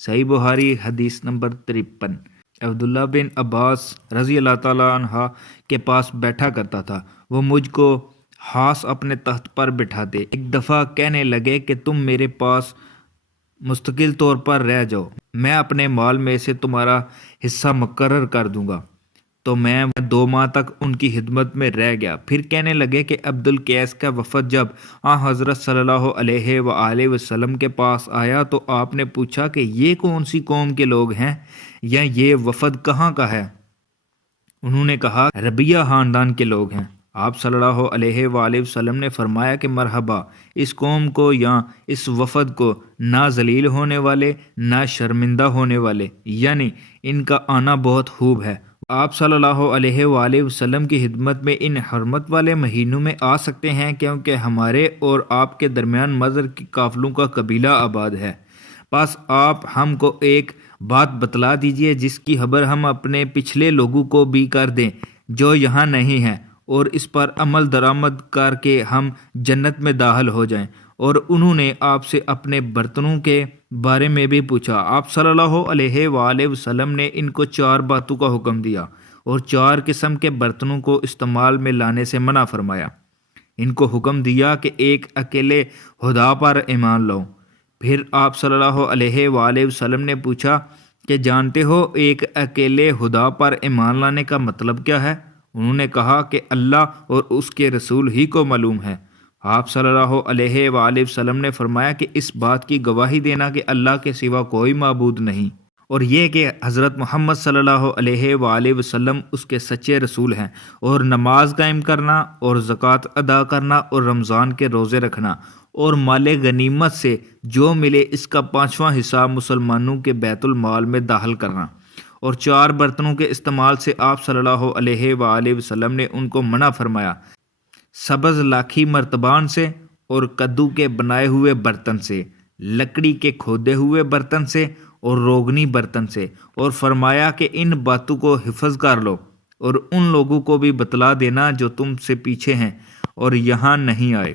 صحیح بخاری حدیث نمبر 53۔ عبداللہ بن عباس رضی اللہ تعالیٰ عنہ کے پاس بیٹھا کرتا تھا، وہ مجھ کو خاص اپنے تخت پر بٹھاتے، ایک دفعہ کہنے لگے کہ تم میرے پاس مستقل طور پر رہ جاؤ، میں اپنے مال میں سے تمہارا حصہ مقرر کر دوں گا۔ تو میں 2 ماہ تک ان کی خدمت میں رہ گیا۔ پھر کہنے لگے کہ عبد القیس کا وفد جب حضرت صلی اللہ علیہ وآلہ وسلم کے پاس آیا تو آپ نے پوچھا کہ یہ کون سی قوم کے لوگ ہیں یا یہ وفد کہاں کا ہے؟ انہوں نے کہا ربیہ خاندان کے لوگ ہیں۔ آپ صلی اللہ علیہ وآلہ وسلم نے فرمایا کہ مرحبا اس قوم کو یا اس وفد کو، نہ ذلیل ہونے والے نہ شرمندہ ہونے والے، یعنی ان کا آنا بہت خوب ہے۔ آپ صلی اللہ علیہ وآلہ وسلم کی خدمت میں ان حرمت والے مہینوں میں آ سکتے ہیں کیونکہ ہمارے اور آپ کے درمیان مضر کے قافلوں کا قبیلہ آباد ہے۔ بس آپ ہم کو ایک بات بتلا دیجئے جس کی خبر ہم اپنے پچھلے لوگوں کو بھی کر دیں جو یہاں نہیں ہیں، اور اس پر عمل درآمد کر کے ہم جنت میں داخل ہو جائیں۔ اور انہوں نے آپ سے اپنے برتنوں کے بارے میں بھی پوچھا۔ آپ صلی اللہ علیہ وآلہ وسلم نے ان کو 4 باتوں کا حکم دیا اور 4 قسم کے برتنوں کو استعمال میں لانے سے منع فرمایا۔ ان کو حکم دیا کہ ایک اکیلے خدا پر ایمان لاؤ۔ پھر آپ صلی اللہ علیہ وآلہ وسلم نے پوچھا کہ جانتے ہو ایک اکیلے خدا پر ایمان لانے کا مطلب کیا ہے؟ انہوں نے کہا کہ اللہ اور اس کے رسول ہی کو معلوم ہے۔ آپ صلی اللہ علیہ وآلہ وسلم نے فرمایا کہ اس بات کی گواہی دینا کہ اللہ کے سوا کوئی معبود نہیں، اور یہ کہ حضرت محمد صلی اللہ علیہ وآلہ وسلم اس کے سچے رسول ہیں، اور نماز قائم کرنا اور زکوٰۃ ادا کرنا اور رمضان کے روزے رکھنا اور مال غنیمت سے جو ملے اس کا 5واں حصہ مسلمانوں کے بیت المال میں داخل کرنا۔ اور 4 برتنوں کے استعمال سے آپ صلی اللہ علیہ وآلہ وسلم نے ان کو منع فرمایا، سبز لاکھی مرتبان سے اور کدو کے بنائے ہوئے برتن سے، لکڑی کے کھودے ہوئے برتن سے اور روغنی برتن سے، اور فرمایا کہ ان باتوں کو حفظ کر لو اور ان لوگوں کو بھی بتلا دینا جو تم سے پیچھے ہیں اور یہاں نہیں آئے۔